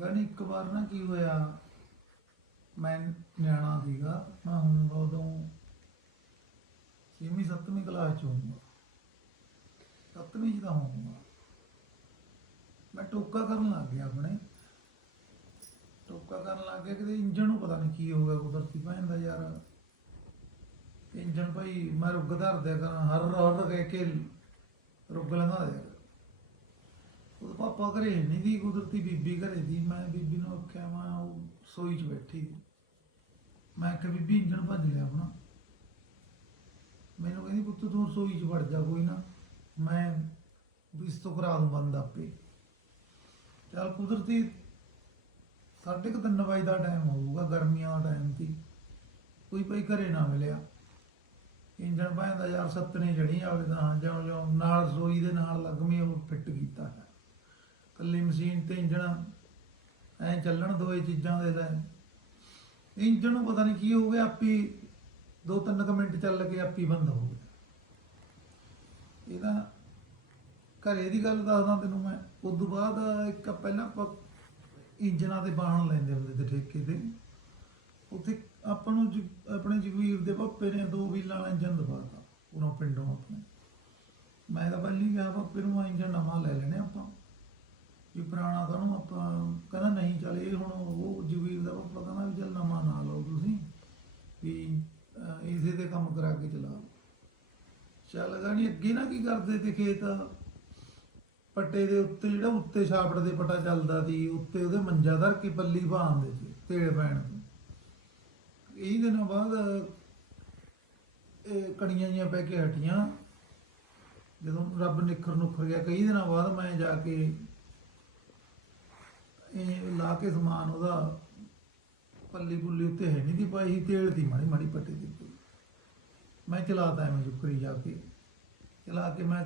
ਗਾਣੀ ਇੱਕ ਵਾਰ ਨਾ ਕੀ ਹੋਇਆ, ਮੈਂ ਨਿਆਣਾ ਸੀਗਾ, ਮੈਂ ਹੁਣ ਉਦੋਂ ਛੇਵੀਂ, ਸੱਤਵੀਂ ਕਲਾਸ ਚ ਹੋਊਂਗਾ। ਸੱਤਵੀਂ ਚ ਤਾਂ ਹੋਊਂਗਾ। ਮੈਂ ਟੋਕਾ ਕਰਨ ਲੱਗ ਗਿਆ ਆਪਣੇ। ਟੋਕਾ ਕਰਨ ਲੱਗ ਗਿਆ, ਕਿਤੇ ਇੰਜਣ ਨੂੰ ਪਤਾ ਨਹੀਂ ਕੀ ਹੋ ਗਿਆ, ਕੁਦਰਤੀ ਭੈਣ ਦਾ ਯਾਰ। ਇੰਜਣ ਭਾਈ, ਮੈਂ ਰੁੱਗ ਧਰਦਿਆ ਕਰਾਂ, ਹਰ ਹਰ ਕਹਿ ਕੇ ਰੁੱਗ ਲੰਘਾ ਦਿਆ ਕਰਾਂ। ਪਾਪਾ ਘਰੇ ਨਹੀਂ ਦੀ ਕੁਦਰਤੀ ਬੀਬੀ ਘਰੇ ਦੀ, ਮੈਂ ਬੀਬੀ ਨੂੰ ਆਖਿਆ, ਮੈਂ ਉਹ ਸੋਈ 'ਚ ਬੈਠੀ ਸੀ। ਮੈਂ ਆਖਿਆ ਬੀਬੀ, ਇੰਜਣ ਭੱਜ ਲਿਆ ਆਪਣਾ। ਮੈਨੂੰ ਕਹਿੰਦੀ, ਪੁੱਤ, ਤੂੰ ਰਸੋਈ 'ਚ ਵੜ ਜਾ, ਕੋਈ ਨਾ। ਮੈਂ ਇਸ ਤੋਂ ਕਰਾ ਦੂੰ ਬੰਦ ਆਪੇ। ਚੱਲ, ਕੁਦਰਤੀ ਸਾਢੇ ਕੁ ਤਿੰਨ ਵਜੇ ਦਾ ਟਾਈਮ ਹੋਊਗਾ, ਗਰਮੀਆਂ ਦਾ ਟਾਈਮ ਸੀ। ਕੋਈ ਭਾਈ ਘਰੇ ਨਾ ਮਿਲਿਆ। ਇੰਜਣ ਭਾਂਦਾ ਯਾਰ ਸੱਤਣੇ ਜੜੀ ਆਵੇ ਤਾਂ ਜਿਉਂ ਜਿਉਂ ਨਾਲ ਰਸੋਈ ਦੇ ਨਾਲ ਲੱਗਮੀ ਉਹ ਫਿੱਟ ਕੀਤਾ। ਹੈ ਕੱਲੀ ਮਸ਼ੀਨ ਤੇ ਇੰਜਣ ਐ ਚੱਲਣ ਦੋਏ ਚੀਜ਼ਾਂ ਦੇ ਲੈ ਇੰਜਣ ਨੂੰ ਪਤਾ ਨਹੀਂ ਕੀ ਹੋ ਗਿਆ, ਆਪੀ ਦੋ ਤਿੰਨ ਕੁ ਮਿੰਟ ਚੱਲ ਕੇ ਆਪੀ ਬੰਦ ਹੋ ਗਿਆ। ਇਹਦਾ ਘਰੇ ਦੀ ਗੱਲ ਦੱਸਦਾ ਤੈਨੂੰ ਮੈਂ ਉਸ ਤੋਂ ਬਾਅਦ ਇੱਕ ਪਹਿਲਾਂ ਆਪਾਂ ਇੰਜਨਾਂ ਦੇ ਬਾਹਣ ਲੈਂਦੇ ਹੁੰਦੇ ਤੇ ਠੇਕੇ ਤੇ। ਉੱਥੇ ਆਪਾਂ ਨੂੰ ਆਪਣੇ ਜਗਵੀਰ ਦੇ ਪਾਪੇ ਨੇ ਦੋ ਵੀਲਾਂ ਵਾਲਾ ਇੰਜਨ ਦਵਾਤਾ, ਉਹਨਾਂ ਪਿੰਡੋਂ ਆਪਣੇ। ਮੈਂ ਤਾਂ ਪਹਿਲੀ ਗਿਆ ਪਾਪੇ ਨੂੰ ਇੰਜਨ ਨਵਾਂ ਲੈ ਲੈਣੇ ਆਪਾਂ। ਵੀ ਪੁਰਾਣਾ ਕਾਹਨੂੰ ਆਪਾਂ ਕਹਿੰਦਾ ਨਹੀਂ, ਚੱਲ ਇਹ ਹੁਣ ਉਹ ਜਗਵੀਰ ਦਾ ਪਾਪਾ ਕਹਿੰਦਾ ਵੀ ਚੱਲ ਨਵਾਂ ਨਾ ਲਓ ਤੁਸੀਂ, ਵੀ ਇਸੇ ਤੇ ਕੰਮ ਕਰਾ ਕੇ ਚਲਾ ਚੱਲ ਗਾਣੀ ਅੱਗੇ ਨਾ ਕੀ ਕਰਦੇ ਤੇ ਖੇਤ? ਪੱਟੇ ਦੇ ਉੱਤੇ ਜਿਹੜਾ ਉੱਤੇ ਛਾਪੜ ਦੇ ਪਟਾ ਚੱਲਦਾ ਸੀ, ਉੱਤੇ ਉਹਦੇ ਮੰਜਾ ਧਰ ਕੇ ਪੱਲੀ ਬਾਂਦੇ ਸੀ ਤੇੜ ਪੈਣ ਤੋਂ। ਇਹ ਦਿਨਾਂ ਬਾਅਦ ਇਹ ਕਣੀਆਂ ਜੀਆਂ ਪੈ ਕੇ ਹਟੀਆਂ। ਜਦੋਂ ਰੱਬ ਨਿਖਰ ਨੁਖਰ ਗਿਆ, ਕਈ ਦਿਨਾਂ ਬਾਅਦ ਮੈਂ ਜਾ ਕੇ ਇਹ ਲਾ ਕੇ ਸਮਾਨ ਉਹਦਾ ਪੱਲੀ ਪੁੱਲੀ ਉੱਤੇ ਹੈ ਨਹੀਂ ਦੀ ਪਾਈ ਸੀ ਤੇਲ ਦੀ ਮਾੜੀ ਮਾੜੀ ਪੱਟੀ ਦੀ ਪਈ। ਮੈਂ ਚਲਾਤਾ ਐਵੇਂ ਜੁਕਰੀ ਜਾ ਕੇ। ਚਲਾ ਕੇ ਮੈਂ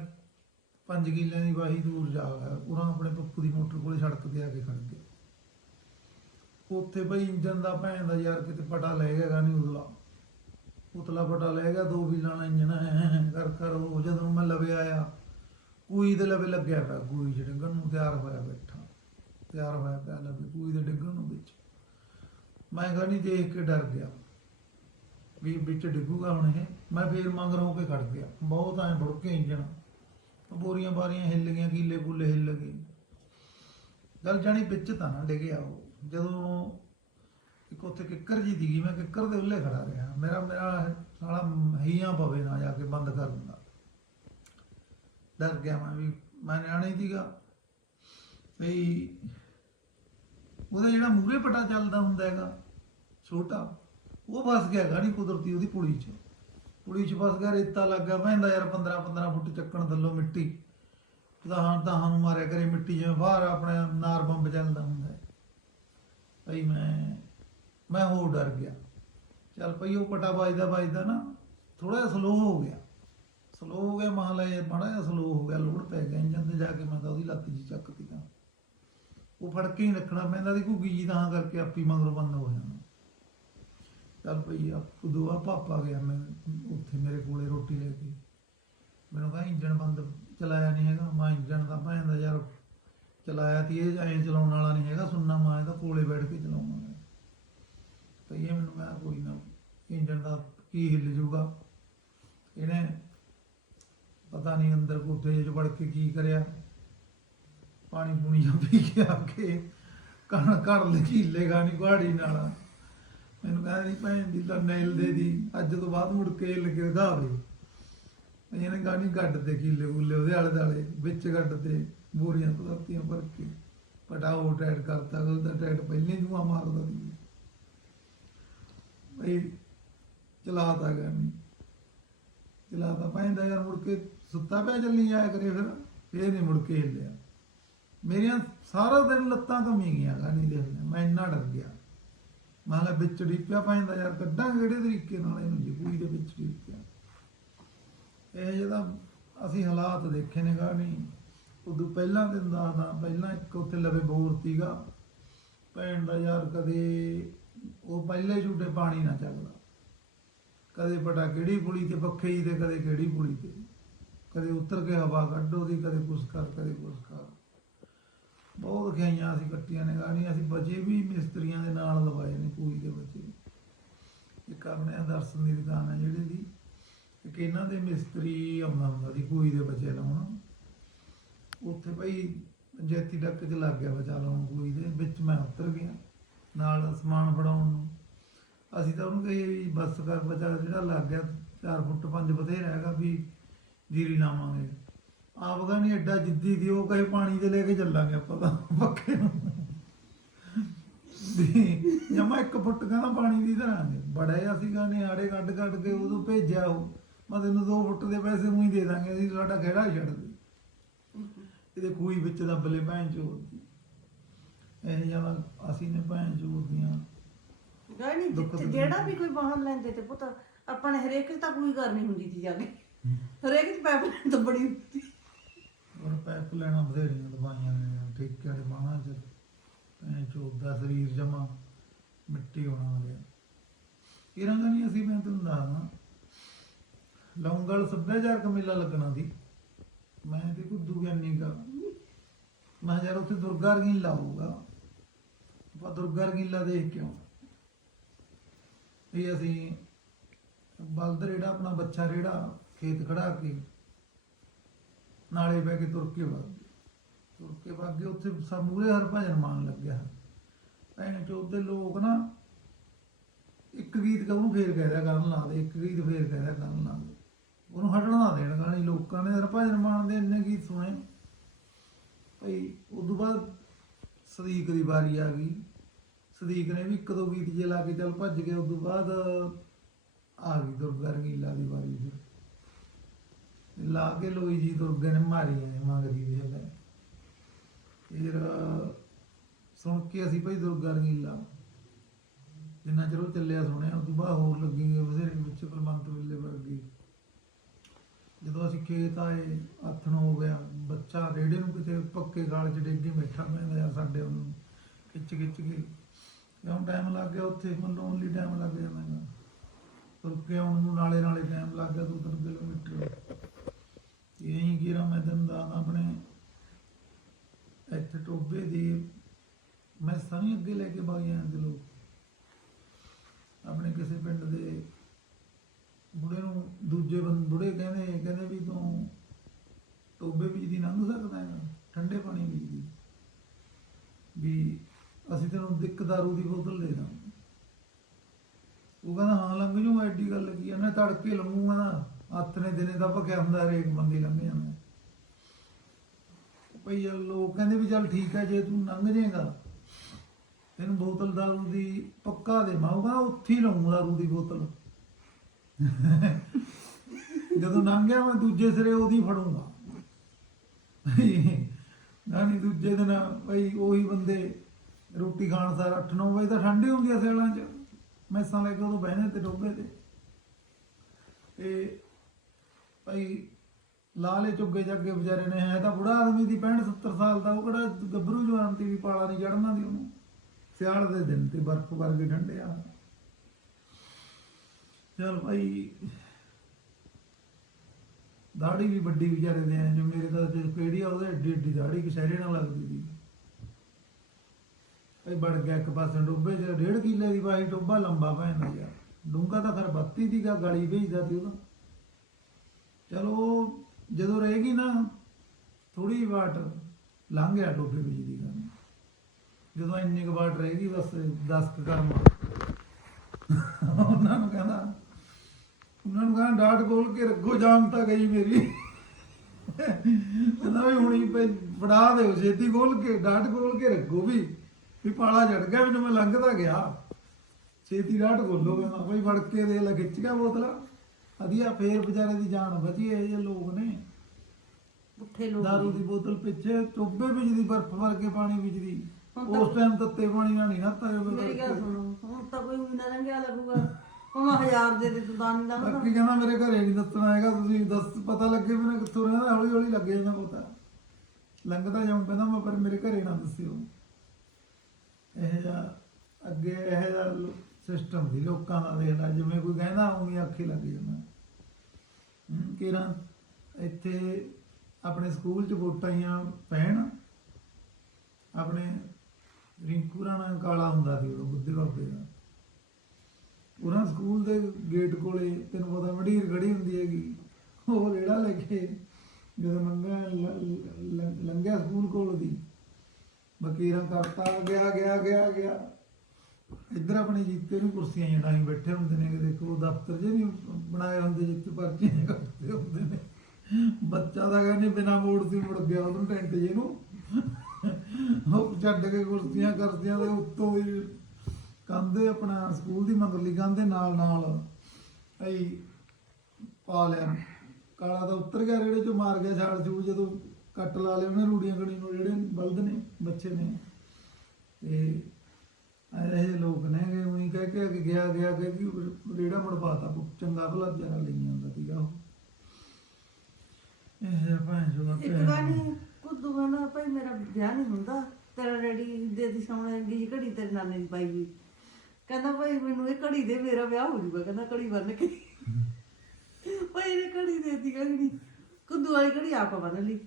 ਪੰਜ ਕਿੱਲਿਆਂ ਦੀ ਵਾਹੀ ਦੂਰ ਜਾ ਉਹਨਾਂ ਆਪਣੇ ਪੱਪੂ ਦੀ ਮੋਟਰ ਕੋਲੇ ਸੜਕ ਤੇ ਆ ਕੇ ਖੜ ਗਿਆ ਉੱਥੇ ਬਈ ਇੰਜਨ ਦਾ ਭੈਣ ਦਾ ਯਾਰ ਕਿਤੇ ਪਟਾ ਲੈ ਗਿਆ ਨਹੀਂ ਉਤਲਾ ਉਤਲਾ ਪਟਾ ਲੈ ਗਿਆ, ਦੋ ਵੀਲਾਂ ਵਾਲਾ ਇੰਜਨ ਹੈ ਕਰ ਕਰ ਉਹ ਜਦੋਂ ਮੈਂ ਲਵੇ ਆਇਆ ਕੂਈ ਦੇ ਲਵੇ ਲੱਗਿਆ ਪਿਆ ਕੂਈ ਚ ਨੂੰ ਤਿਆਰ ਹੋਇਆ ਬੈਠਾ। ਤਿਆਰ ਹੋਇਆ ਪਿਆ ਲਵੇ ਕੂਈ ਦੇ ਡਿੱਗਣ ਨੂੰ ਵਿੱਚ। ਮੈਂ ਗਾਣੀ ਦੇਖ ਕੇ ਡਰ ਗਿਆ, ਵੀ ਵਿੱਚ ਡਿੱਗੂਗਾ ਹੁਣ ਇਹ, ਮੈਂ ਫੇਰ ਮੰਗਰ ਹੋ ਕੇ ਖੜ ਗਿਆ। ਬਹੁਤ ਐ ਬੁੜ ਇੰਜਣ, ਬੋਰੀਆਂ ਬਾਰੀਆਂ ਹਿੱਲ ਗਈਆਂ, ਕੀਲੇ ਕੂਲੇ ਹਿੱਲ ਗਏ। ਗੱਲ ਜਾਣੀ ਵਿੱਚ ਤਾਂ ਨਾ ਡਿੱਗਿਆ ਉਹ। ਜਦੋਂ ਇੱਕ ਉੱਥੇ ਕਿੱਕਰ ਜੀ ਦੀਗੀ, ਮੈਂ ਕਿੱਕਰ ਦੇ ਉੱਲੇ ਖੜਾ ਰਿਹਾ। ਮੇਰਾ ਮੇਰਾ ਸਾਲਾ ਹਈਆਂ ਪਵੇ ਨਾ ਜਾ ਕੇ ਬੰਦ ਕਰ ਦਿੰਦਾ। ਡਰ ਗਿਆ ਮੈਂ ਵੀ। ਮੈਂ ਨਿਆਣਾ ਹੀ ਸੀਗਾ, ਵੀ ਉਹਦਾ ਜਿਹੜਾ ਮੂਰੇ ਪਟਾ ਚੱਲਦਾ ਹੁੰਦਾ ਹੈਗਾ, ਛੋਟਾ, ਉਹ ਫਸ ਗਿਆ ਹੈਗਾ ਨਹੀਂ ਕੁਦਰਤੀ ਉਹਦੀ ਪੁਲੀ 'ਚ। ਪੁਲੀ 'ਚ ਫਸ ਗਿਆ, ਰੇਤਾ ਲੱਗ ਗਿਆ ਪੈਂਦਾ ਯਾਰ 15 15 ਫੁੱਟ ਚੱਕਣ ਥੱਲੋਂ ਮਿੱਟੀ। ਤਾਂ ਹਾਂ ਤਾਂ ਨੂੰ ਮਾਰਿਆ ਕਰੇ ਮਿੱਟੀ ਜਿਵੇਂ ਬਾਹਰ ਆਪਣੇ ਨਾਰ ਬੰਬ ਚੱਲਦਾ ਹੁੰਦਾ ਹੈ। ਭਈ ਮੈਂ ਮੈਂ ਹੋਰ ਡਰ ਗਿਆ। ਚੱਲ ਭਈ ਉਹ ਪਟਾ ਵੱਜਦਾ ਵੱਜਦਾ ਨਾ ਥੋੜਾ ਜਿਹਾ ਸਲੋ ਹੋ ਗਿਆ। ਸਲੋ ਹੋ ਗਿਆ ਮਾਂ ਬੜਾ ਜਿਹਾ ਸਲੋ ਹੋ ਗਿਆ, ਲੋੜ ਪੈ ਗਿਆ ਇੰਜਨ ਤੇ ਜਾ ਕੇ, ਮੈਂ ਤਾਂ ਉਹਦੀ ਲੱਤ ਜੀ ਚੱਕਤੀ ਤਾਂ। ਉਹ ਫੜ ਕੇ ਹੀ ਰੱਖਣਾ ਪੈਂਦਾ ਦੀ ਘੁੱਗੀ ਜੀ ਤਾਂ ਕਰਕੇ ਆਪੀ ਮਗਰੋਂ ਬੰਦ ਹੋ ਜਾਣਾ ਚੱਲ ਭਈ ਆ ਦੁਆ ਪਾਪਾ ਗਿਆ, ਮੈਂ ਉੱਥੇ ਮੇਰੇ ਕੋਲੇ ਰੋਟੀ ਲੈ ਕੇ। ਮੈਨੂੰ ਕਹਿੰਦਾ ਇੰਜਣ ਬੰਦ ਚਲਾਇਆ ਨਹੀਂ ਹੈਗਾ। ਮੈਂ ਇੰਜਣ ਦਾ ਭੈਣ ਦਾ ਯਾਰ ਚਲਾਇਆ ਤੀ, ਇਹ ਐਂ ਚਲਾਉਣ ਵਾਲਾ ਨਹੀਂ ਹੈਗਾ, ਸੁਣਨਾ ਮੈਂ ਇਹਦਾ ਕੋਲੇ ਬੈਠ ਕੇ ਚਲਾਉਣਾ ਤਾਂ ਇਹ ਮੈਨੂੰ ਕਹਿੰਦਾ ਕੋਈ ਨਾ, ਇੰਜਣ ਦਾ ਕੀ ਹਿੱਲ ਜੂਗਾ? ਇਹਨੇ ਪਤਾ ਨਹੀਂ ਅੰਦਰ ਕੋਠੇ ਜਿਹੇ 'ਚ ਵੜ ਕੇ ਕੀ ਕਰਿਆ। ਪਾਣੀ ਪੂਣੀ ਜਾਂ ਪੀ ਕੇ ਆ ਕੇ ਕਣ ਘੜ ਲਕੀਲੇ ਨਹੀਂ ਗੁਹਾੜੀ ਨਾਲ। ਮੈਨੂੰ ਕਹਿੰਦਾ ਨਹੀਂ ਭੈਣ ਦੀ ਤਾਂ ਨੈਲ ਦੇ ਦੀ, ਅੱਜ ਤੋਂ ਬਾਅਦ ਮੁੜ ਕੇ ਹਿੱਲ ਦਿਖਾਵੇ। ਇਹਨੇ ਗਾਣੀ ਗੱਡ ਤੇ ਕੀਲੇ ਬੁੱਲੇ ਉਹਦੇ ਆਲੇ ਦਾਲੇ ਵਿੱਚ ਗੱਡ ਤੇ ਬੋਰੀਆਂ ਪਲਾਤੀਆਂ ਭਰ ਕੇ ਪਟਾ ਉਹ ਟੈਟ ਕਰਤਾ, ਉਹਦਾ ਟੈਟ ਪਹਿਲੇ ਜੂਆ ਮਾਰਦਾ ਸੀ। ਬਈ ਚਲਾਤਾ ਗਾਣੀ ਚਲਾਤਾ ਪੈਂਦਾ ਯਾਰ ਮੁੜ ਕੇ ਸੁੱਤਾ ਪਿਆ ਚੱਲੀ ਜਾਇਆ ਕਰੇ ਫਿਰ, ਫੇਰ ਨਹੀਂ ਮੁੜ ਕੇ ਹਿੱਲਿਆ। ਮੇਰੀਆਂ ਸਾਰਾ ਦਿਨ ਲੱਤਾਂ ਘੁੰਮੀ ਗਈਆਂ ਗਾਣੀ ਦੇ ਮੈਂ ਇੰਨਾ ਡਰ ਗਿਆ। ਮੈਂ ਕਿਹਾ ਵਿੱਚ ਡਿੱਪਿਆ ਪੈਂਦਾ ਯਾਰ, ਕੱਢਾਂ ਕਿਹੜੇ ਤਰੀਕੇ ਨਾਲ ਇਹਨੂੰ ਜੀ ਦੇ ਵਿੱਚ ਡਿੱਪਿਆ। ਇਹ ਜਿਹਦਾ ਅਸੀਂ ਹਾਲਾਤ ਦੇਖੇ ਨੇ ਗਾਣੀ ਉਦੋਂ ਪਹਿਲਾਂ ਦਿਨ ਦੱਸਦਾ ਪਹਿਲਾਂ ਇੱਕ ਉੱਥੇ ਲਵੇ ਬੋਰ ਸੀਗਾ। ਭੈਣ ਦਾ ਯਾਰ ਕਦੇ ਉਹ ਪਹਿਲੇ ਝੂਟੇ ਪਾਣੀ ਨਾ ਚੱਲਦਾ ਕਦੇ ਪਟਾ ਕਿਹੜੀ ਪੁਲੀ ਤੇ, ਪੱਖੇ ਹੀ ਤੇ, ਕਦੇ ਕਿਹੜੀ ਪੁਲੀ ਤੇ। ਕਦੇ ਉਤਰ ਕੇ ਹਵਾ ਕੱਢੋ ਦੀ ਕਦੇ ਕੁਛ ਕਰ, ਕਦੇ ਕੁਛ ਕਰ। ਬਹੁਤ ਖਿਆਈਆਂ ਅਸੀਂ ਕੱਟੀਆਂ ਨੇ ਗਾਣੀ ਅਸੀਂ ਬਚੇ ਵੀ ਮਿਸਤਰੀਆਂ ਦੇ ਨਾਲ ਲਵਾਏ ਨੇ ਕੋਈ ਦੇ ਬੱਚੇ ਇੱਕ ਆਪਣੇ ਦਰਸ਼ਨ ਦੀ ਦੁਕਾਨ ਹੈ ਜਿਹੜੇ ਦੀ, ਇੱਕ ਇਹਨਾਂ ਦੇ ਮਿਸਤਰੀ ਆਉਂਦਾ ਹੁੰਦਾ ਸੀ, ਕੋਈ ਦੇ ਬੱਚੇ ਲਾਉਣ। ਉੱਥੇ ਭਾਈ ਜੈਤੀ ਡੱਕ ਚ ਲੱਗ ਗਿਆ ਬਚਾ ਲਾਉਣ ਕੋਈ ਦੇ, ਵਿੱਚ ਮੈਂ ਉਤਰ ਗਿਆ, ਨਾਲ ਸਮਾਨ ਫੜਾਉਣ ਨੂੰ। ਅਸੀਂ ਤਾਂ ਉਹਨੂੰ ਕਹੀ ਵੀ ਬਸ ਕਰ ਬਚਾ, ਜਿਹੜਾ ਲੱਗ ਗਿਆ 4 ਫੁੱਟ 5 ਬਥੇਰਾ ਹੈਗਾ ਵੀ ਜੀਰੀ ਲਾਵਾਂਗੇ। ਆਪਗਾ ਨਹੀਂ ਐਡਾ ਜਿੱਦੀ ਦੀ ਉਹ ਕਹੇ ਪਾਣੀ ਦੇ ਲੈ ਕੇ ਚੱਲਾਂਗੇ ਆਪਾਂ ਤਾਂ ਪੱਕੇ ਨੂੰ। ਜਮਾ ਇੱਕ ਫੁੱਟ ਕਹਿੰਦਾ ਪਾਣੀ ਦੀ ਧਰਾਂਗੇ ਬੜਾ ਹੀ ਅਸੀਂ ਕਹਿੰਦੇ ਆੜੇ ਕੱਢ ਕੱਢ ਕੇ ਉਦੋਂ ਭੇਜਿਆ ਉਹ। ਮੈਂ ਤੈਨੂੰ 2 ਫੁੱਟ ਦੇ ਪੈਸੇ ਉਹੀ ਦੇ ਦਾਂਗੇ ਅਸੀਂ ਸਾਡਾ ਖੇੜਾ ਹੀ ਛੱਡ ਦੇ। ਇਹਦੇ ਖੂਹੀ ਵਿੱਚ ਦੱਬਲੇ ਭੈਣ ਚੋਦ ਇਹ ਜਿਹਾ ਅਸੀਂ ਨੇ ਭੈਣ ਚੋਦ ਦੀਆਂ ਗਾਇ ਨਹੀਂ ਦੁੱਖ ਜਿੱਥੇ ਦੁੱਖ ਜਿਹੜਾ ਵੀ ਕੋਈ ਵਾਹਨ ਲੈਂਦੇ ਤੇ ਪੁੱਤ ਆਪਾਂ ਨੇ ਹਰੇਕ ਤਾਂ ਕੋਈ ਕਰਨੀ ਹੁੰਦੀ ਸੀ ਜਾ ਕੇ। ਹਰੇਕ 'ਚ ਪੈਪ ਤਾਂ ਬੜੀ ਹੁੰਦੀ ਔਰ ਪੈਪ ਲੈਣਾ ਬਥੇਰੀਆਂ ਦਵਾਈਆਂ ਨੇ ਠੀਕ ਦੇ ਬਾਹਾਂ ਚ ਭੈਣ ਚੋਦ ਸਰੀਰ ਜਮਾ, ਮਿੱਟੀ ਹੋਣਾ ਗਿਆ ਇਹਨਾਂ ਦਾ ਨਹੀਂ ਅਸੀਂ, ਮੈਂ ਤੁਹਾਨੂੰ ਦੱਸਦਾ। ਲੌਂਗਲ ਸੱਭਿਆਚਾਰਕ ਮੇਲਾ ਲੱਗਣਾ ਸੀ। ਮੈਂ ਤੇ ਕੁੱਦੂ ਗਿਆਨੀ ਦਾ ਮੈਂ ਯਾਰ ਉੱਥੇ ਦੁਰਗਾ ਰੰਗੀਲਾ ਹੋਊਗਾ। ਆਪਾਂ ਦੁਰਗਾ ਰੰਗੀਲਾ ਦੇਖ ਕਿਉਂ ਇਹ ਅਸੀਂ ਬਲਦ ਰੇੜਾ, ਆਪਣਾ ਬੱਚਾ ਰੇੜਾ ਖੇਤ ਖੜਾ ਕੇ ਨਾਲੇ ਬਹਿ ਕੇ ਤੁਰ ਕੇ ਵਗ ਗਏ। ਤੁਰ ਕੇ ਵਗ ਗਏ, ਉੱਥੇ ਸਮੂਰੇ ਹਰ ਭਜਨ ਮਾਨ ਲੱਗਿਆ। ਭੈਣ ਚੋਦ ਦੇ ਲੋਕ ਨਾ ਇੱਕ ਗੀਤ ਉਹਨੂੰ ਫੇਰ ਕਹਿ ਦਿਆ ਕਰਨ ਲਾ ਦੇ, ਇੱਕ ਗੀਤ ਫੇਰ ਕਹਿ ਦਿਆ ਕਰਨ ਲਾ ਦੇ। ਉਹਨੂੰ ਹਟਣ ਨਾ ਦੇਣ ਗਾਣੀ, ਲੋਕਾਂ ਨੇ ਹਰ ਭਜਨ ਮਾਨ ਦੇ ਇੰਨੇ ਗੀਤ ਸੁਣੇ। ਭਈ ਉਦੋਂ ਬਾਅਦ ਸਦੀਕ ਦੀ ਵਾਰੀ ਆ ਗਈ। ਸਦੀਕ ਨੇ ਵੀ ਇੱਕ ਦੋ ਗੀਤ ਜੇ ਲਾ ਕੇ ਚੱਲ ਭੱਜ ਗਏ ਉਦੋਂ ਬਾਅਦ ਆ ਗਈ ਦੁਰਗਾ ਰੰਗੀਲਾ ਦੀ ਵਾਰੀ ਫਿਰ। ਲਾ ਕੇ ਲੋਈ ਜੀ ਦੁਰਗੇ ਨੇ ਮਾਰੀ ਨੇ ਮੰਗਦੀ ਦੀ ਜਗ੍ਹਾ ਫਿਰ, ਸੁਣ ਕੇ ਅਸੀਂ ਭਾਈ ਦੁਰਗਾ ਰੰਗੀਲਾ ਜਿੰਨਾ ਚਿਰ ਉਹ ਚੱਲਿਆ ਸੁਣਿਆ ਉਸ ਤੋਂ ਬਾਅਦ ਹੋਰ ਲੱਗੀ ਗਏ ਵਿੱਚ ਕਲਮੰਤ ਵੇਲੇ ਵਰਗੀ। ਜਦੋਂ ਅਸੀਂ ਖੇਤ ਆਏ ਹੱਥਣ ਹੋ ਗਿਆ, ਬੱਚਾ ਰੇੜੇ ਨੂੰ ਕਿਤੇ ਪੱਕੇ ਗਾਲ ਚ ਡੇਗੇ ਬੈਠਾ, ਮੈਂ ਸਾਡੇ ਉਹਨੂੰ ਖਿੱਚ ਖਿੱਚ ਕੇ। ਕਿਉਂ ਟਾਈਮ ਲੱਗ ਗਿਆ ਉੱਥੇ, ਮੰਨੋ ਓਨਲੀ ਟਾਈਮ ਲੱਗ ਜਾਂਦਾ ਹੈਗਾ ਤੁਰ ਕੇ ਆਉਣ ਨੂੰ ਨਾਲੇ ਨਾਲੇ ਟਾਈਮ ਲੱਗ ਗਿਆ ਦੋ ਤਿੰਨ ਕਿਲੋਮੀਟਰ। ਇਹੀ ਗਿਰਾ ਮੈਂ ਤੈਨੂੰ ਦੱਸਦਾ ਆਪਣੇ ਇੱਥੇ ਟੋਬੇ ਦੀ। ਮੈਂ ਸਾਰੀ ਅੱਗੇ ਲੈ ਕੇ ਬਾਈ ਜਾਂਦੇ ਲੋਕ। ਆਪਣੇ ਕਿਸੇ ਪਿੰਡ ਦੇ ਬੁੜੇ ਨੂੰ ਦੂਜੇ ਬੰਦ ਬੁੜੇ ਕਹਿੰਦੇ ਕਹਿੰਦੇ ਵੀ ਤੂੰ ਟੋਬੇ ਵਿੱਚ ਦੀ ਲੰਘ ਸਕਦਾ ਹੈ ਠੰਡੇ ਪਾਣੀ ਵਿੱਚ ਦੀ ਵੀ ਅਸੀਂ ਤੈਨੂੰ ਦਿੱਕ ਦਾਰੂ ਦੀ ਬੋਤਲ ਦੇ ਦਾਂ ਉਹ ਕਹਿੰਦਾ, ਹਾਂ, ਲੰਘ ਜੂ ਐਡੀ ਗੱਲ ਕੀ ਆ, ਮੈਂ ਤੜਕੇ ਲੰਘੂ ਕਹਿੰਦਾ ਹੱਥ ਨੇ ਦਿਨੇ ਦਾ ਭਖਿਆ ਹੁੰਦਾ, ਹਰੇਕ ਬੰਦੇ ਲੰਘ ਜਾਂਦਾ। ਭਈ ਲੋਕ ਕਹਿੰਦੇ ਵੀ ਚੱਲ ਠੀਕ ਹੈ, ਜੇ ਤੂੰ ਲੰਘ ਜਾਏਗਾ, ਤੈਨੂੰ ਬੋਤਲ ਦਾਰੂ ਦੀ ਪੱਕਾ ਦੇ ਮਾਊਗਾ ਉੱਥੇ ਹੀ ਲਊਂਗਾ ਦਾਰੂ ਦੀ ਬੋਤਲ। ਜਦੋਂ ਲੰਘ ਮੈਂ ਦੂਜੇ ਸਿਰੇ ਉਹਦੀ ਫੜੂੰਗਾ। ਨਾ ਦੂਜੇ ਦਿਨ ਭਈ ਉਹੀ ਬੰਦੇ ਰੋਟੀ ਖਾਣ ਸਾਰ 8-9 ਵਜੇ ਤਾਂ ਠੰਡੇ ਹੁੰਦੀਆਂ ਸਿਆਲਾਂ 'ਚ। ਮੈਸਾਂ ਲੈ ਕੇ ਉਦੋਂ ਬਹਿਨੇ ਤੇ ਡੋਬੇ ਤੇ। ਇਹ ਭਾਈ ਲਾਲੇ ਚੁੱਗੇ ਜੱਗੇ ਵਿਚਾਰੇ ਨੇ, ਹੈ ਤਾਂ ਬੁੜਾ ਆਦਮੀ ਦੀ 65 70 ਸਾਲ ਦਾ, ਉਹ ਕਿਹੜਾ ਗੱਭਰੂ ਜਵਾਨ ਤੇ ਵੀ ਪਾਲਾ ਨਹੀਂ ਚੜਨਾ ਦੀ ਉਹਨੂੰ। ਸਿਆਲ ਦੇ ਦਿਨ ਤੇ ਬਰਫ਼ ਵਰਗੇ ਠੰਡੇ ਆ। ਚਲ ਭਾਈ ਦਾੜੀ ਵੀ ਵੱਡੀ ਵਿਚਾਰੇ ਦੇ ਆ ਜੋ ਮੇਰੇ ਦਾ ਜੇ ਪੇੜੀ ਆ, ਉਹਦੇ ਏਡੀ ਏਡੀ ਦਾੜੀ ਕਿਸ਼ਹਿਰੇ ਨਾਲ ਲੱਗਦੀ ਸੀ। ਭਾਈ ਬੜ ਗਿਆ ਇੱਕ ਪਾਸੇ ਡੁੱਬੇ ਚ, ਡੇਢ ਕਿੱਲੇ ਦੀ ਬਾਈ ਡੁੱਬਾ ਲੰਬਾ ਪੈਂਦਾ ਯਾਰ। ਡੂੰਗਾ ਤਾਂ ਫਿਰ ਬੱਤੀ ਦੀ ਗਾ, ਗਲੀ ਭੇਜਦਾ ਸੀ ਉਹਦਾ। ਚਲੋ ਜਦੋਂ ਰਹੇਗੀ ਨਾ ਥੋੜੀ ਵਾਟ ਲੰਘ ਗਿਆ ਟੋਬੇ ਬਿਜਲੀ ਦੀ ਗੱਲ। ਜਦੋਂ ਇੰਨੀ ਕੁ ਵਾਟ ਰਹੇਗੀ, ਬਸ 10 ਕੁ ਕਰਮ ਉਹਨਾਂ ਨੂੰ ਕਹਿੰਦਾ, ਉਹਨਾਂ ਨੂੰ ਕਹਿੰਦਾ, ਡਾਟ ਖੋਲ ਕੇ ਰੱਖੋ, ਜਾਨ ਤਾਂ ਗਈ ਮੇਰੀ। ਕਹਿੰਦਾ ਵੀ ਹੁਣੀ ਪੈ, ਫੜਾ ਦਿਓ, ਛੇਤੀ ਖੋਲ ਕੇ, ਡਾਟ ਖੋਲ ਕੇ ਰੱਖੋ ਵੀ ਵੀ ਪਾਲਾ ਚੜ ਗਿਆ, ਮੈਨੂੰ ਮੈਂ ਲੰਘਦਾ ਗਿਆ। ਛੇਤੀ ਡਾਟ ਖੋਲੋ ਕਹਿੰਦਾ, ਬਈ ਫੜ ਕੇ ਦੇ ਲੈ, ਖਿੱਚ ਗਿਆ ਬੋਤਲ। ਵਧੀਆ ਫੇਰ ਵਿਚਾਰੇ ਦੀ ਜਾਨ ਬਚੀ ਇਹ ਲੋਕ ਨੇ। ਪੁੱਠੇ ਲੋਕ ਦਾਰੂ ਨੇ। ਦੀ ਬੋਤਲ ਪਿੱਛੇ ਟੋਬੇ ਵਿੱਚ ਦੀ ਬਰਫ਼ ਵਰਗੇ ਪਾਣੀ ਵਿੱਚ ਦੀ ਹੁਣ ਉਸ ਟਾਈਮ ਤੱਤੇ ਪਾਣੀ ਨਾਲ ਨਹੀਂ ਨਾਤਾ ਮੇਰੀ ਗੱਲ ਸੁਣੋ ਹੁਣ ਤਾਂ ਕੋਈ ਵੀ ਨਾ ਲੰਘਿਆ ਲੱਗੂਗਾ। ਹੁਣ ਹਜ਼ਾਰ ਦੇ ਦੇ ਤੂੰ ਤਾਂ ਨਹੀਂ ਲੰਘਦਾ ਬਾਕੀ ਕਹਿੰਦਾ ਮੇਰੇ ਘਰੇ ਨਹੀਂ ਦੱਸਣਾ ਹੈਗਾ ਤੁਸੀਂ ਦੱਸ ਪਤਾ ਲੱਗੇ ਵੀ ਨਾ ਕਿੱਥੋਂ ਰਹਿੰਦਾ ਹੌਲੀ ਹੌਲੀ ਲੱਗ ਜਾਂਦਾ ਪਤਾ ਲੰਘਦਾ ਜਾਉਂ ਕਹਿੰਦਾ ਮੈਂ ਪਰ ਮੇਰੇ ਘਰੇ ਨਾ ਦੱਸਿਓ। ਇਹ ਜਿਹਾ ਅੱਗੇ ਇਹ ਜਿਹਾ ਸਿਸਟਮ ਸੀ ਲੋਕਾਂ ਦਾ ਦੇਖ ਜਿਵੇਂ ਕੋਈ ਕਹਿੰਦਾ ਉਵੇਂ ਆਖੀ ਲੱਗ ਜਾਂਦਾ। ਕਿਰਾਂ ਇੱਥੇ ਆਪਣੇ ਸਕੂਲ ਚ ਵੋਟਾਂ ਪੈਣ ਆਪਣੇ ਰਿੰਕੂ ਰਾਣਾ ਕਾਲਾ ਹੁੰਦਾ ਸੀ ਉਹ ਬੁੱਧੇ ਬਾਬੇ ਦਾ। ਉਹਨਾਂ ਸਕੂਲ ਦੇ ਗੇਟ ਕੋਲੇ, ਤੈਨੂੰ ਪਤਾ ਮਢੀਰ ਖੜੀ ਹੁੰਦੀ ਹੈਗੀ, ਉਹ ਰੇੜਾ ਲੈ ਕੇ ਜਦੋਂ ਲੰਘਿਆ ਲੰਘਿਆ ਸਕੂਲ ਕੋਲ ਦੀ ਬਕੀਰਾਂ ਕਰਤਾ, ਗਿਆ ਗਿਆ ਗਿਆ ਗਿਆ। ਇੱਧਰ ਆਪਣੇ ਜੀਤੇ ਨੂੰ ਕੁਰਸੀਆਂ ਜਿਹੜਾ ਅਸੀਂ ਬੈਠੇ ਹੁੰਦੇ ਨੇ ਦੇਖੋ ਦਫ਼ਤਰ ਜੇ ਨਹੀਂ ਬਣਾਏ ਹੁੰਦੇ ਜਿੱਥੇ ਪਰਚੀਆਂ ਕੱਟਦੇ ਹੁੰਦੇ ਨੇ। ਬੱਚਾ ਦਾ ਕਹਿੰਦੇ ਬਿਨਾ ਮੋੜ ਸੀ ਮੁੜ ਗਿਆ ਉਹਨੂੰ ਟੈਂਟ ਜੇ ਨੂੰ। ਉਹ ਛੱਡ ਕੇ ਕੁਰਸੀਆਂ ਕਰਦੀਆਂ ਦੇ ਉੱਤੋਂ ਹੀ ਕੰਧੇ ਆਪਣਾ ਸਕੂਲ ਦੀ ਮਗਰਲੀ ਕੰਧੇ ਨਾਲ ਨਾਲ ਐ ਪਾ ਲਿਆ। ਕਾਲਾ ਤਾਂ ਉੱਤਰ ਗਿਆ ਰੇੜੇ ਚੋਂ, ਮਾਰ ਗਿਆ ਛਾਲ ਛੂ ਜਦੋਂ ਕੱਟ ਲਾ ਲਿਆ ਉਹਨੇ, ਰੂੜੀਆਂ ਕਣੀ ਨੂੰ ਜਿਹੜੇ ਬਲਦ ਨੇ ਬੱਚੇ ਨੇ। ਤੇ ਇਹ ਲੋਕ ਨੇ ਕਿ ਉਹੀ ਕਹਿ ਕੇ ਕਿ ਗਿਆ ਗਿਆ ਕਿ ਕਿ ਰੇੜਾ ਮੜਵਾਤਾ ਚੰਗਾ ਭਲਾ ਵਿਚਾਰਾ ਲਈ ਜਾਂਦਾ ਸੀਗਾ ਉਹ। ਇਹ ਜਿਹਾ ਭੈਣ ਚੋਦਾ ਇੱਕ ਗਾਣੀ ਕੁੱਦੂ ਕਹਿੰਦਾ ਭਾਈ ਮੇਰਾ ਵਿਆਹ ਨਹੀਂ ਹੁੰਦਾ। ਤੇਰਾ ਡੈਡੀ ਦੇ ਦੀ ਸੋਹਣੇ ਦੀ ਘੜੀ ਤੇਰੇ ਨਾਨੇ ਦੀ ਪਾਈ ਹੋਈ। ਕਹਿੰਦਾ ਭਾਈ ਮੈਨੂੰ ਇਹ ਘੜੀ ਦੇ ਮੇਰਾ ਵਿਆਹ ਹੋ ਜੂਗਾ ਕਹਿੰਦਾ ਘੜੀ ਬੰਨ ਕੇ। ਭਾਈ ਇਹਨੇ ਘੜੀ ਦੇ ਦਿੱਤੀ ਕਹਿੰਦੀ ਕੁੱਦੂ ਵਾਲੀ ਘੜੀ ਆਪ ਬੰਨ ਲਈ।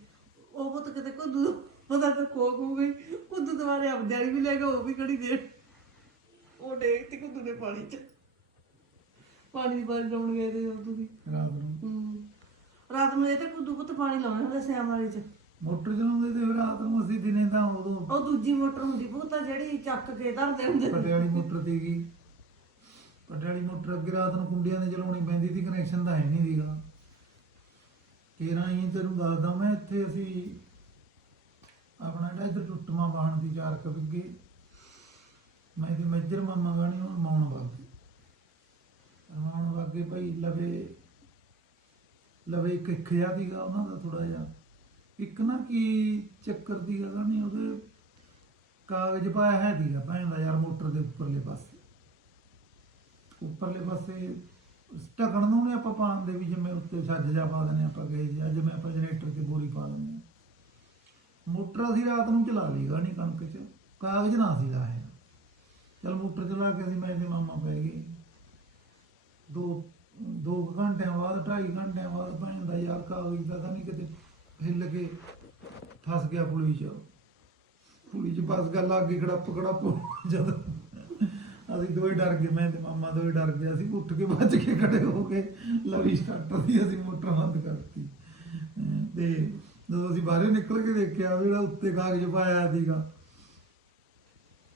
ਉਹ ਪੁੱਤ ਕਿਤੇ ਕੁੱਦੂ ਪਤਾ ਤਾਂ ਖੋ ਖੋ ਗਈ। ਕੁੱਦੂ ਦੁਬਾਰੇ ਆਪਦੇ ਵਾਲੀ ਵੀ ਲੈ ਗਿਆ ਉਹ ਵੀ ਘੜੀ ਦੇ। ਉਹ ਡੇਕ ਤੇ ਕੁੱਦੂ ਨੇ ਪਾਣੀ ਚ। ਪਾਣੀ ਦੀ ਬਾਰੀ ਲਾਉਣ ਗਏ ਤੇ ਉਹ ਤੁਸੀਂ ਰਾਤ ਨੂੰ। ਰਾਤ ਨੂੰ ਇਹ ਤੇ ਕੁੱਦੂ ਪੁੱਤ ਪਾਣੀ ਲਾਉਣਾ ਹੁੰਦਾ ਸਿਆਮ ਵਾਲੀ ਚ। ਮੋਟਰ ਚਲਾਉਂਦੇ ਤੇ ਫਿਰ ਰਾਤ ਨੂੰ ਅਸੀਂ ਦਿਨੇ ਤਾਂ ਉਦੋਂ ਉਹ ਦੂਜੀ ਮੋਟਰ ਹੁੰਦੀ ਪੁੱਤ ਜਿਹੜੀ ਚੱਕ ਕੇ ਧਰਦੇ ਹੁੰਦੇ ਪਟਿਆਲੀ ਮੋਟਰ ਸੀਗੀ ਪਟਿਆਲੀ ਮੋਟਰ ਅੱਗੇ ਰਾਤ ਨੂੰ ਕੁੰਡੀਆਂ ਦੇ ਚਲਾਉਣੀ ਪੈਂਦੀ ਸੀ ਕਨੈਕਸ਼ਨ ਤਾਂ ਹੈ ਨਹੀਂ ਸੀਗਾ। ਕੇਰਾਂ ਹੀ ਤੈਨੂੰ ਦੱਸਦਾ ਮੈਂ ਇੱਥੇ ਅਸੀਂ ਆਪਣਾ ਜਿਹੜਾ ਇੱਧਰ ਟੁੱਟਮਾ ਬਾਣ ਦੀ ਚਾਰ ਕੁ ਵਿੱਗੇ ਮੈਂ ਤੇ ਮੇਜਰ ਮਾਮਾ ਗਾਣੀ ਉਹ ਮਾਉਣ ਵਾਗੇ। ਮਾਉਣ ਵਾਗੇ ਭਾਈ ਲਵੇ ਲਵੇ ਇੱਕ ਇੱਕ ਜਿਹਾ ਸੀਗਾ ਉਹਨਾਂ ਦਾ ਥੋੜਾ ਜਿਹਾ। ਇੱਕ ਨਾ ਕੀ ਚੱਕਰ ਦੀ ਗਾ ਨਹੀਂ, ਉਹਦੇ ਕਾਗਜ਼ ਪਾਇਆ ਹੈ ਦੀਗਾ ਭੈਣ ਦਾ ਯਾਰ ਮੋਟਰ ਦੇ ਉੱਪਰਲੇ ਪਾਸੇ। ਉੱਪਰਲੇ ਪਾਸੇ ਢੱਕਣ ਨੂੰ ਨੇ ਆਪਾਂ ਪਾਉਣ ਦੇ ਵੀ ਜਿਵੇਂ ਉੱਤੇ ਛੱਜ ਜਾ ਪਾ ਦਿੰਦੇ ਆਪਾਂ ਗਏ ਜਾਂ ਜਿਵੇਂ ਆਪਾਂ ਜਨਰੇਟਰ ਤੇ ਬੋਰੀ ਪਾ ਦਿੰਦੇ ਹਾਂ। ਮੋਟਰ ਅਸੀਂ ਰਾਤ ਨੂੰ ਚਲਾ ਲਈ ਗਾਣੀ ਕਣਕ 'ਚ। ਕਾਗਜ਼ ਨਾ ਸੀ ਲਾਇਆ ਚਲ ਮੋਟਰ ਚਲਾ ਕੇ ਅਸੀਂ ਮੈਂ ਤੇ ਮਾਮਾ ਪੈ ਗਏ। ਦੋ ਦੋ ਕੁ ਘੰਟਿਆਂ ਬਾਅਦ, ਢਾਈ ਘੰਟਿਆਂ ਬਾਅਦ ਭੈਣ ਦਾ ਯਾਰ ਕਾਗਜ਼ ਦਾ ਤਾਂ ਨਹੀਂ ਕਿਤੇ ਹਿੱਲ ਕੇ ਫਸ ਗਿਆ ਪੁਲੀ 'ਚ ਪੁਲੀ 'ਚ ਫਸ ਗਿਆ ਲੱਗ ਖੜੱਪ ਖੜੱਪ ਜਦ ਅਸੀਂ ਦੋਵੇਂ ਡਰ ਗਏ। ਮੈਂ ਤੇ ਮਾਮਾ ਦੋਵੇਂ ਡਰ ਗਏ। ਅਸੀਂ ਉੱਠ ਕੇ ਭੱਜ ਕੇ ਖੜੇ ਹੋ ਕੇ ਲਵੀ ਸਟਾਰਟਰ ਦੀ ਅਸੀਂ ਮੋਟਰ ਬੰਦ ਕਰਤੀ। ਅਮ ਤੇ ਜਦੋਂ ਅਸੀਂ ਬਾਹਰ ਨਿਕਲ ਕੇ ਦੇਖਿਆ ਜਿਹੜਾ ਉੱਤੇ ਕਾਗਜ਼ ਪਾਇਆ ਸੀਗਾ,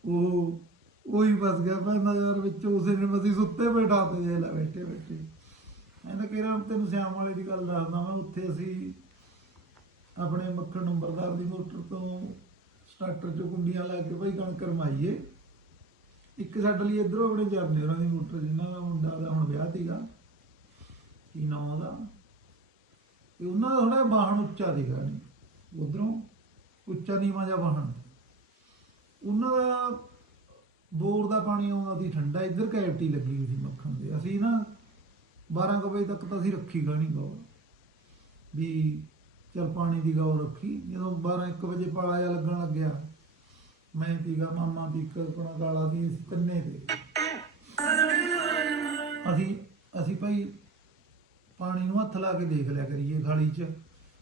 ਉਹ ਉਹ ਫਸ ਗਿਆ ਪੈਂਦਾ ਯਾਰ ਵਿੱਚ ਉਸੇ ਨੇ ਅਸੀਂ ਸੁੱਤੇ ਬੈਠਾ ਤੇ ਜੇ ਲੈ ਬੈਠੇ ਬੈਠੇ। ਕਹਿੰਦਾ ਕਿਹੜਾ ਤੈਨੂੰ ਸਿਆਮ ਵਾਲੇ ਦੀ ਗੱਲ ਦੱਸਦਾ ਮੈਂ ਉੱਥੇ ਅਸੀਂ ਆਪਣੇ ਮੱਖਣ ਨੰਬਰਦਾਰ ਦੀ ਮੋਟਰ ਤੋਂ ਸਟਾਰਟਰ ਚੋਂ ਕੁੰਡੀਆਂ ਲਾ ਕੇ ਭਾਈ ਕਣਕ ਰਮਾਈਏ। ਇੱਕ ਸਾਡੇ ਲਈ ਇਧਰੋਂ ਆਪਣੇ ਜਰਨੇ ਉਹਨਾਂ ਦੀ ਮੋਟਰ, ਜਿਨ੍ਹਾਂ ਦਾ ਮੁੰਡਾ ਦਾ ਹੁਣ ਵਿਆਹ ਸੀਗਾ, ਕੀ ਨਾਮ ਉਹਦਾ? ਤੇ ਉਹਨਾਂ ਦਾ ਥੋੜਾ ਬਾਹਣ ਉੱਚਾ ਸੀਗਾ ਨਹੀਂ ਉਧਰੋਂ ਉੱਚਾ ਨੀਵਾਂ ਜਿਹਾ ਬਾਹਣ ਉਹਨਾਂ ਦਾ ਬੋਰ ਦਾ ਪਾਣੀ ਆਉਂਦਾ ਸੀ, ਠੰਡਾ, ਇੱਧਰ ਕੈਵਟੀ ਲੱਗੀ ਹੋਈ ਸੀ ਮੱਖਣ ਦੇ। ਅਸੀਂ ਨਾ 12 ਕੁ ਵਜੇ ਤੱਕ ਤਾਂ ਅਸੀਂ ਰੱਖੀ ਗਾਣੀ ਗੌਰ। ਵੀ ਚਲ ਪਾਣੀ ਦੀ ਗੌਰ ਰੱਖੀ। ਜਦੋਂ 12 1 ਵਜੇ ਪਾਲਾ ਜਿਹਾ ਲੱਗਣ ਲੱਗਿਆ, ਮੈਂ ਪੀਗਾ ਮਾਮਾ ਦੀ ਇੱਕ ਆਪਣਾ ਗਾਲਾ ਦੀ ਕੰਨੇ ਤੇ ਅਸੀਂ ਅਸੀਂ ਭਾਈ ਪਾਣੀ ਨੂੰ ਹੱਥ ਲਾ ਕੇ ਦੇਖ ਲਿਆ ਕਰੀਏ ਖਾਲੀ 'ਚ,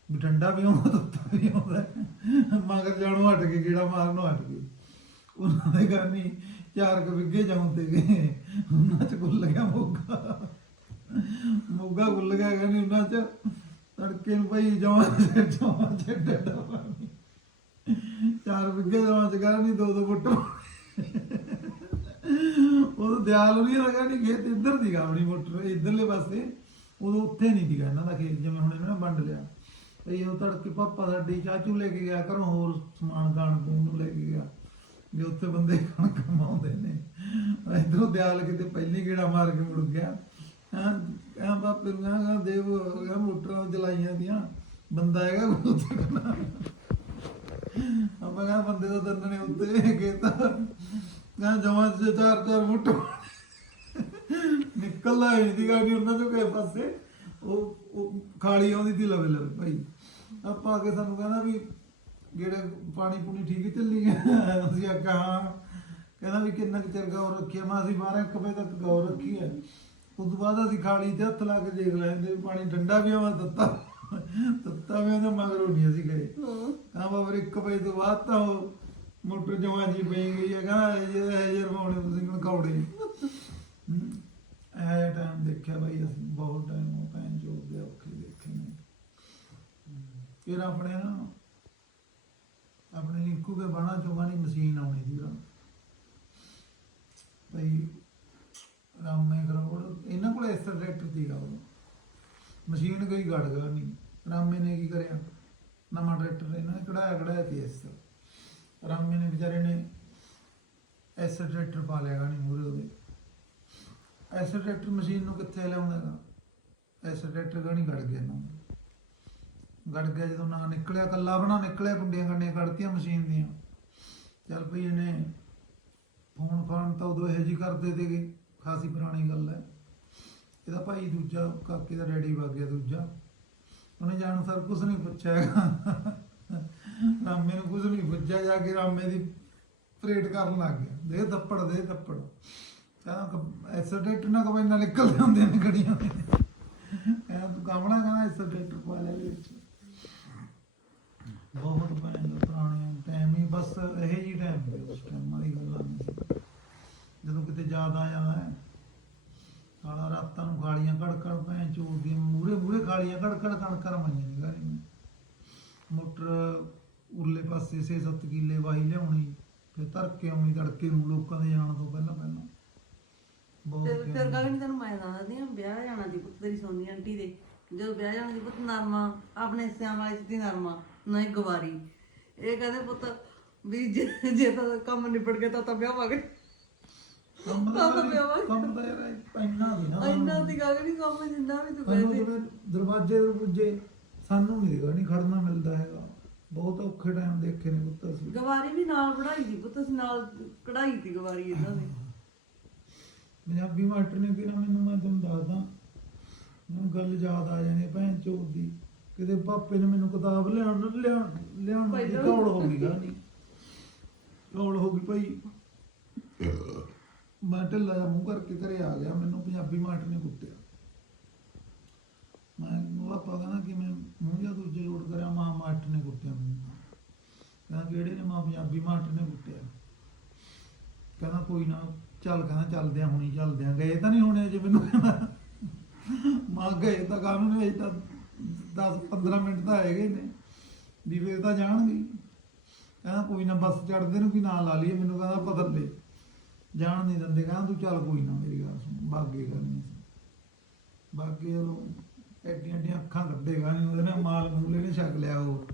ਵੀ ਠੰਡਾ ਵੀ ਆਉਂਦਾ ਤੱਤਾ ਵੀ ਆਉਂਦਾ। ਮਗਰ ਜਾਣੋਂ ਹਟ ਕੇ ਗੇੜਾ ਮਾਰਨੋਂ ਹਟ ਗਏ। ਉਹਨਾਂ ਦੇ ਕਰਨੀ ਚਾਰ ਕੁ ਵਿੱਗੇ ਜਾਉਂ ਤੇ ਗਏ। ਉਹਨਾਂ 'ਚ ਗੁੱਲ ਗਿਆ ਮੋਗਾ। ਮੋਗਾ ਗੁੱਲ ਗਿਆ, ਕਹਿੰਦੇ ਉਹਨਾਂ 'ਚ ਤੜਕੇ ਨੂੰ ਭਾਈ ਜਮਾਂ ਜਮਾਂ ਚ ਡੱਡਾ ਪਾਣੀ ਚਾਰ ਵਿੱਗੇ ਜਮਾਂ ਚ ਕਰਨੀ ਦੋ ਦੋ ਫੁੱਟ ਉਹ ਦਿਆਲ ਨਹੀਂ ਲਗਾ ਨਹੀਂ ਖੇਤ ਇੱਧਰ ਦੀ ਆਪਣੀ ਮੋਟਰ ਇੱਧਰਲੇ ਪਾਸੇ। ਉਦੋਂ ਉੱਥੇ ਨਹੀਂ ਸੀਗਾ ਇਹਨਾਂ ਦਾ ਖੇਤ, ਜਿਵੇਂ ਹੁਣ ਇਹਨਾਂ ਨੇ ਵੰਡ ਲਿਆ। ਤੇ ਉਹ ਤੜਕੇ ਪਾਪਾ ਸਾਡੀ ਚਾਚੂ ਲੈ ਕੇ ਗਿਆ, ਘਰੋਂ ਹੋਰ ਸਮਾਨ ਖਾਣ ਪੀਣ ਨੂੰ ਲੈ ਕੇ ਗਿਆ। ਵੀ ਉੱਥੇ ਬੰਦੇ ਖਾਣ ਕਮਾਉਂਦੇ ਨੇ? ਇਧਰੋਂ ਦਿਆਲ ਕਿਤੇ ਪਹਿਲੀ ਗੇੜਾ ਮਾਰ ਕੇ ਮੁੜ ਗਿਆ। ਹਾਂ ਆ ਬਾਪੇ ਨੂੰ ਦੇਵ ਗਿਆ ਮੋਟਰਾਂ ਚਲਾਈਆਂ ਦੀਆਂ। ਬੰਦਾ ਹੈਗਾ ਉੱਥੇ ਕਰਨਾ ਆਪਾਂ ਕਹਾਂ ਬੰਦੇ ਦਾ ਦੰਦ ਨੇ ਉੱਤੇ ਕੀਤਾ ਕਹਾਂ ਜਮਾਂ ਚ ਚਾਰ ਚਾਰ ਫੁੱਟ। ਨਿਕਲਦਾ ਹੀ ਨਹੀਂ ਗਾੜੀ ਉਹਨਾਂ ਚੋਂ ਕਿਸੇ ਪਾਸੇ। ਉਹ ਖਾਲੀ ਆਉਂਦੀ ਸੀ ਲਵੇ ਲਵੇ ਭਾਈ। ਆਪਾਂ ਆ ਕੇ ਸਾਨੂੰ ਕਹਿੰਦਾ ਵੀ ਜਿਹੜੇ ਪਾਣੀ ਪੂਣੀ ਠੀਕ ਚੱਲੀ ਗਿਆ ਅਸੀਂ ਆਖਿਆ ਹਾਂ ਕਹਿੰਦਾ ਵੀ ਕਿੰਨਾ ਕੁ ਚਿਰ ਗੌਰ ਰੱਖੀ ਆ ਮੈਂ ਅਸੀਂ 12 1 ਵਜੇ ਤੱਕ ਗੌਰ ਰੱਖੀ ਹੈ ਉਸ ਤੋਂ ਬਾਅਦ ਅਸੀਂ ਖਾਲੀ ਤੇ ਹੱਥ ਲਾ ਕੇ ਦੇਖ ਲੈਂਦੇ ਵੀ ਪਾਣੀ ਠੰਡਾ ਵੀ ਆਵਾ ਤੱਤਾ ਤੱਤਾ ਵੀ ਆਉਂਦਾ ਮਗਰੋਂ ਨਹੀਂ ਅਸੀਂ ਗਏ। ਹਾਂ। ਹਾਂ ਬਾਬਰ 1 ਵਜੇ ਤੋਂ ਬਾਅਦ ਤਾਂ ਉਹ ਮੋਟਰ ਜਮਾ ਜੀ ਪਈ ਗਈ ਹੈਗਾ ਇਹ ਇਹ ਰਵਾਉਣੇ ਤੁਸੀਂ ਕੌੜੇ ਇਹ ਟਾਈਮ ਦੇਖਿਆ ਬਾਈ ਅਸੀਂ ਬਹੁਤ ਟਾਈਮ ਉਹ ਭੈਣ ਚੋਦ ਦੇ ਔਖੇ ਦੇਖੇ ਨੇ। ਫਿਰ ਆਪਣੇ ਨਾ ਆਪਣੇ ਕੇ ਬਾਣਾ ਚੋਂ ਦੀ ਮਸ਼ੀਨ ਆਉਣੀ ਸੀ ਉਹਦਾ। ਭਈ ਰਾਮੇ ਕਰੋੜ ਇਹਨਾਂ ਕੋਲ ਐਸਰ ਟਰੈਕਟਰ ਸੀਗਾ ਉਹ। ਮਸ਼ੀਨ ਕੋਈ ਗੜ ਗਿਆ ਨਹੀਂ। ਰਾਮੇ ਨੇ ਕੀ ਕਰਿਆ? ਨਵਾਂ ਟਰੈਕਟਰ ਇਹਨਾਂ ਨੇ ਕਢਾਇਆ ਕਢਾਇਆ ਤੇ ਐਸਰ ਰਾਮੇ ਨੇ ਵਿਚਾਰੇ ਨੇ ਐਸਰ ਟਰੈਕਟਰ ਪਾ ਲਿਆ ਗਾ ਨਹੀਂ ਮੂਰੇ ਉਹਦੇ ਐਸਰ ਟਰੈਕਟਰ ਮਸ਼ੀਨ ਨੂੰ ਕਿੱਥੇ ਲਿਆਉਂਦਾਗਾ ਐਸਰ ਟਰੈਕਟਰ ਗਣੀ ਗੜ ਗਿਆ ਨਾ। ਗੜ ਗਿਆ ਜਦੋਂ ਨਾ ਨਿਕਲਿਆ ਕੱਲਾ ਬਣਾ ਨਿਕਲਿਆ ਕੁੰਡੀਆਂ ਕੰਡੀਆਂ ਕੱਢਤੀਆਂ ਮਸ਼ੀਨ ਦੀਆਂ। ਚੱਲ ਭਈ ਇਹਨੇ ਫੋਨ ਫਾਨ ਤਾਂ ਉਦੋਂ ਇਹੋ ਜੀ ਕਰਦੇ ਤੇਗੇ ਖਾਸੀ ਪੁਰਾਣੀ ਗੱਲ ਹੈ। ਇਹਦਾ ਭਾਈ ਦੂਜਾ, ਕਾਕੇ ਦਾ ਡੈਡੀ ਵਗ ਗਿਆ ਦੂਜਾ। ਉਹਨੇ ਜਾਣ ਸਰ ਕੁਝ ਨਹੀਂ ਪੁੱਛਿਆ ਰਾਮੇ ਨੂੰ ਕੁਝ ਨਹੀਂ ਪੁੱਛਿਆ, ਜਾ ਕੇ ਰਾਮੇ ਦੀ ਪਰੇਡ ਕਰਨ ਲੱਗ ਗਿਆ। ਦੇ ਦੱਪੜ ਦੇ ਥੱਪੜ। ਕਹਿੰਦਾ ਐਸਾ ਨਾ ਕੋਈ ਨਾਲ ਨਿਕਲ ਜਾਂਦੇ ਨੇ ਗੜੀਆਂ ਦੇ। ਕਹਿੰਦਾ ਤੂੰ ਕਾਮਣਾ ਕਹਿੰਦਾ ਐਸਾ ਪਾ ਲੈ ਵਿੱਚ ਬਹੁਤ ਭੈਣ ਦਾ ਪੁਰਾਣੇ ਟਾਈਮ ਹੀ ਬਸ ਇਹ ਜੀ ਟਾਈਮ ਸੀ ਉਸ ਟਾਈਮ ਵਾਲੀ ਗੱਲਾਂ ਸੀ ਜਦੋਂ ਕਿਤੇ ਜ਼ਿਆਦਾ ਆ ਜਾਂਦਾ ਹੈ ਸਾਲਾ ਰਾਤਾਂ ਨੂੰ ਖਾਲੀਆਂ ਕੜ ਕੜ ਭੈਣ ਚੋਦ ਦੀਆਂ ਮੂਰੇ ਮੂਰੇ ਖਾਲੀਆਂ ਕੜ ਕੜ ਕਣ ਕਰ ਮੰਨੀਆਂ ਨੇ ਗਾੜੀ ਨੂੰ। ਮੋਟਰ ਉਰਲੇ ਪਾਸੇ 6-7 ਕਿੱਲੇ ਵਾਈ ਲਿਆਉਣੀ ਫਿਰ ਧਰ ਕੇ ਆਉਣੀ ਤੜਕੇ ਨੂੰ ਲੋਕਾਂ ਦੇ ਜਾਣ ਤੋਂ ਪਹਿਲਾਂ ਪਹਿਲਾਂ ਬਹੁਤ ਫਿਰ। ਗੱਲ ਨਹੀਂ ਤੈਨੂੰ ਮੈਂ ਦੱਸਦੀ ਆ ਵਿਆਹ ਜਾਣਾ ਦੀ ਪੁੱਤ ਤੇਰੀ ਸੋਨੀ ਆਂਟੀ ਦੇ ਜਦੋਂ ਵਿਆਹ ਜਾਣਾ ਦੀ ਪੁੱਤ ਨਰਮਾ ਆਪਣੇ ਸਿਆਮ ਵਾਲੇ ਦੀ ਨਰਮਾ ਨਹੀਂ ਗਵਾਰੀ ਇਹ ਕਹਿੰਦੇ ਪੁੱਤ ਵੀ ਜੇ ਜੇ ਤਾਂ ਕੰਮ ਨਿਬੜ ਗਿਆ ਤਾਂ ਤਾਂ ਵਿਆਹ ਵਗ ਕੰਮ ਦਾ ਕੰਮ ਪਿਆ ਵਾ। ਕੰਮ ਦਾ ਯਾਰ ਇੰਨਾ ਦੀ ਨਾ। ਇੰਨਾ ਦੀ ਗੱਲ ਨਹੀਂ ਕੰਮ ਜਿੰਨਾ ਵੀ ਤੂੰ ਸਾਨੂੰ ਕਹਿੰਦੇ। ਜਿਵੇਂ ਦਰਵਾਜ਼ੇ ਦੇ ਪੁੱਜੇ ਸਾਨੂੰ ਨਹੀਂ ਦੇਗਾ ਨਹੀਂ ਖੜਨਾ ਮਿਲਦਾ ਹੈਗਾ। ਬਹੁਤ ਔਖੇ ਟਾਈਮ ਦੇਖੇ ਨੇ ਪੁੱਤ ਅਸੀਂ। ਗਵਾਰੀ ਵੀ ਨਾਲ ਪੜਾਈ ਦੀ ਪੁੱਤ ਅਸੀਂ ਨਾਲ ਕਢਾਈ ਦੀ ਗਵਾਰੀ ਇਹਨਾਂ ਨੇ। ਪੰਜਾਬੀ ਮਾਸਟਰ ਨੇ ਕਿਹਾ ਮੈਨੂੰ ਮੈਂ ਤੁਹਾਨੂੰ ਦੱਸਦਾ ਮੈਨੂੰ ਗੱਲ ਯਾਦ ਆ ਜਾਣੀ ਭੈਣ ਚੋਦ ਦੀ। ਕਿਤੇ ਪਾਪੇ ਨੇ ਮੈਨੂੰ ਕਿਤਾਬ ਲਿਆਉਣ ਲਿਆਉਣ ਲਿਆਉਣ ਦੀ ਪਹਿਲਾਂ। ਕੌੜ ਹੋ ਗਈ ਗਾਣੀ ਕੌੜ ਹੋ ਗਈ ਭਾਈ ਮੈਂ ਢਿੱਲਾ ਜਿਹਾ ਮੂੰਹ ਕਰਕੇ ਘਰੇ ਆ ਗਿਆ ਮੈਨੂੰ ਪੰਜਾਬੀ ਮਾਸਟਰ ਨੇ ਕੁੱਟਿਆ। ਮੈਂ ਉਹ ਪਾਪਾ ਕਹਿੰਦਾ ਕਿ ਮੈਂ ਮੂੰਹ ਜਿਹਾ ਦੂਜੇ ਲੋਟ ਕਰਿਆ ਮਾਂ ਮਾਸਟਰ ਨੇ ਕੁੱਟਿਆ ਮੈਨੂੰ ਕਹਿੰਦਾ ਕਿਹੜੇ ਨੇ ਮਾਂ ਪੰਜਾਬੀ ਮਾਸਟਰ ਨੇ ਕੁੱਟਿਆ? ਕਹਿੰਦਾ ਕੋਈ ਨਾ ਚੱਲ ਕਹਿੰਦਾ ਚੱਲਦੇ ਆ ਹੁਣੀ ਚੱਲਦੇ ਆ ਗਏ ਤਾਂ ਨਹੀਂ ਹੋਣੇ ਅਜੇ ਮੈਨੂੰ ਕਹਿੰਦਾ। ਮਾਂ ਗਏ ਤਾਂ ਕਾਨੂੰਨ ਵਿੱਚ ਤਾਂ 10 15 ਮਿੰਟ ਤਾਂ ਹੈਗੇ ਨੇ। ਵੀ ਫੇਰ ਤਾਂ ਜਾਣਗੇ। ਕਹਿੰਦਾ ਕੋਈ ਨਾ ਬੱਸ ਚੜਦੇ ਨੂੰ ਵੀ ਨਾਲ ਲਾ ਲਈਏ, ਮੈਨੂੰ ਕਹਿੰਦਾ ਪਤਾ ਲੈ ਜਾਣ ਨਹੀਂ ਦਿੰਦੇ, ਕਹਿੰਦਾ ਤੂੰ ਚੱਲ ਕੋਈ ਨਾ, ਮੇਰੀ ਗੱਲ ਸੁਣ, ਬਾਗੇ ਕਰਨੀ ਸੀ। ਬਾਗੇ ਉਹ ਐਡੀਆਂ ਐਡੀਆਂ ਅੱਖਾਂ ਕੱਢੇਗਾ ਨਹੀਂ ਉਹਦੇ ਨਾਲ ਮਾਲ ਮੂਲੇ ਨੇ ਛਕ ਲਿਆ ਉਹ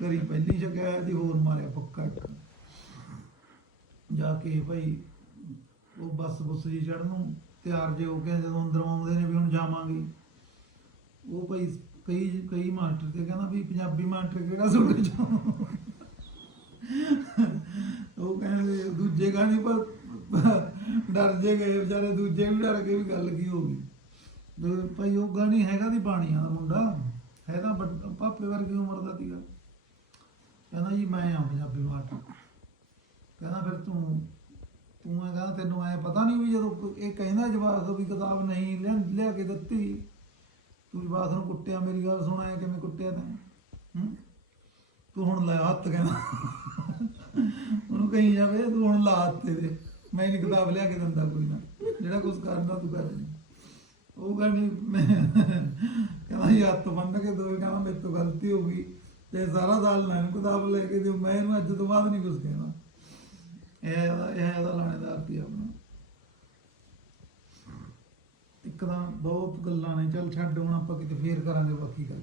ਕਰੀ ਪਹਿਲੀ ਛਕਿਆ ਦੀ ਹੋਰ ਮਾਰਿਆ ਪੱਕਾ ਇੱਕ। ਜਾ ਕੇ ਭਾਈ ਉਹ ਬੱਸ ਬੁੱਸ ਜੀ ਚੜਨ ਨੂੰ ਤਿਆਰ ਜੇ ਹੋ ਕੇ ਜਦੋਂ ਅੰਦਰ ਆਉਂਦੇ ਨੇ ਵੀ ਹੁਣ ਜਾਵਾਂਗੇ। ਉਹ ਭਾਈ ਕਈ ਕਈ ਮਾਸਟਰ ਤੇ ਕਹਿੰਦਾ ਵੀ ਪੰਜਾਬੀ ਮਾਸਟਰ ਕਿਹੜਾ ਸੁਣ ਚੋਂ ਉਹ ਕਹਿੰਦੇ ਦੂਜੇ ਗਾਣੇ ਪਰ ਡਰ ਜੇ ਗਏ ਵਿਚਾਰੇ, ਦੂਜੇ ਵੀ ਡਰ ਕੇ ਵੀ ਗੱਲ ਕੀ ਹੋ ਗਈ। ਭਾਈ ਉਹ ਗਾਣੀ ਹੈਗਾ ਦੀ ਬਾਣੀਆਂ ਦਾ ਮੁੰਡਾ ਹੈ ਤਾਂ ਪਾਪੇ ਵਰਗੀ ਉਮਰ ਦਾ ਸੀਗਾ। ਕਹਿੰਦਾ ਜੀ ਮੈਂ ਆ ਪੰਜਾਬੀ ਮਾਸਟਰ ਕਹਿੰਦਾ ਫਿਰ ਤੂੰ ਤੂੰ ਇਹ ਕਹਿੰਦਾ ਤੈਨੂੰ ਐ ਪਤਾ ਨਹੀਂ ਵੀ ਜਦੋਂ ਇਹ ਕਹਿੰਦਾ ਜਵਾਬ ਵੀ ਕਿਤਾਬ ਨਹੀਂ ਲਿਆ ਲਿਆ ਕੇ ਦਿੱਤੀ, ਤੂੰ ਜਵਾਬ ਨੂੰ ਕੁੱਟਿਆ, ਮੇਰੀ ਗੱਲ ਸੁਣ ਕਿਵੇਂ ਕੁੱਟਿਆ ਤੈਂ? ਹੂੰ? ਤੂੰ ਹੁਣ ਲੈ ਹੱਥ ਕਹਿੰਦਾ। ਉਹਨੂੰ ਕਹੀ ਜਾਵੇ ਤੂੰ ਹੁਣ ਲਾ ਹੱਥ ਦੇ ਮੈਂ ਨਹੀਂ ਕਿਤਾਬ ਲਿਆ ਕੇ ਦਿੰਦਾ ਕੋਈ ਨਾ। ਜਿਹੜਾ ਕੁਝ ਕਰਨਾ ਤੂੰ ਕਰ ਲਈ। ਉਹ ਕਹਿੰਦੀ ਮੈਂ ਕਹਿੰਦਾ ਇਹ ਹੱਥ ਬੰਨ ਕੇ ਦੋਏ ਕਹਿੰਦਾ ਮੇਰੇ ਤੋਂ ਗਲਤੀ ਹੋ ਗਈ। ਤੇ ਸਾਰਾ ਸਾਲ ਨਾ ਇਹਨੂੰ ਕਿਤਾਬ ਲੈ ਕੇ ਦਿਓ ਮੈਂ ਇਹਨੂੰ ਅੱਜ ਤੋਂ ਬਾਅਦ ਨਹੀਂ ਕੁਝ ਕਹਿਣਾ। ਇਹ ਇਹ ਇਹਦਾ ਲਾਣੇਦਾਰ ਸੀ ਆਪਣਾ। ਇੱਕ ਤਾਂ ਬਹੁਤ ਗੱਲਾਂ ਨੇ, ਚੱਲ ਛੱਡ ਹੁਣ ਆਪਾਂ ਕਿਤੇ ਫੇਰ ਕਰਾਂਗੇ ਬਾਕੀ ਗੱਲ।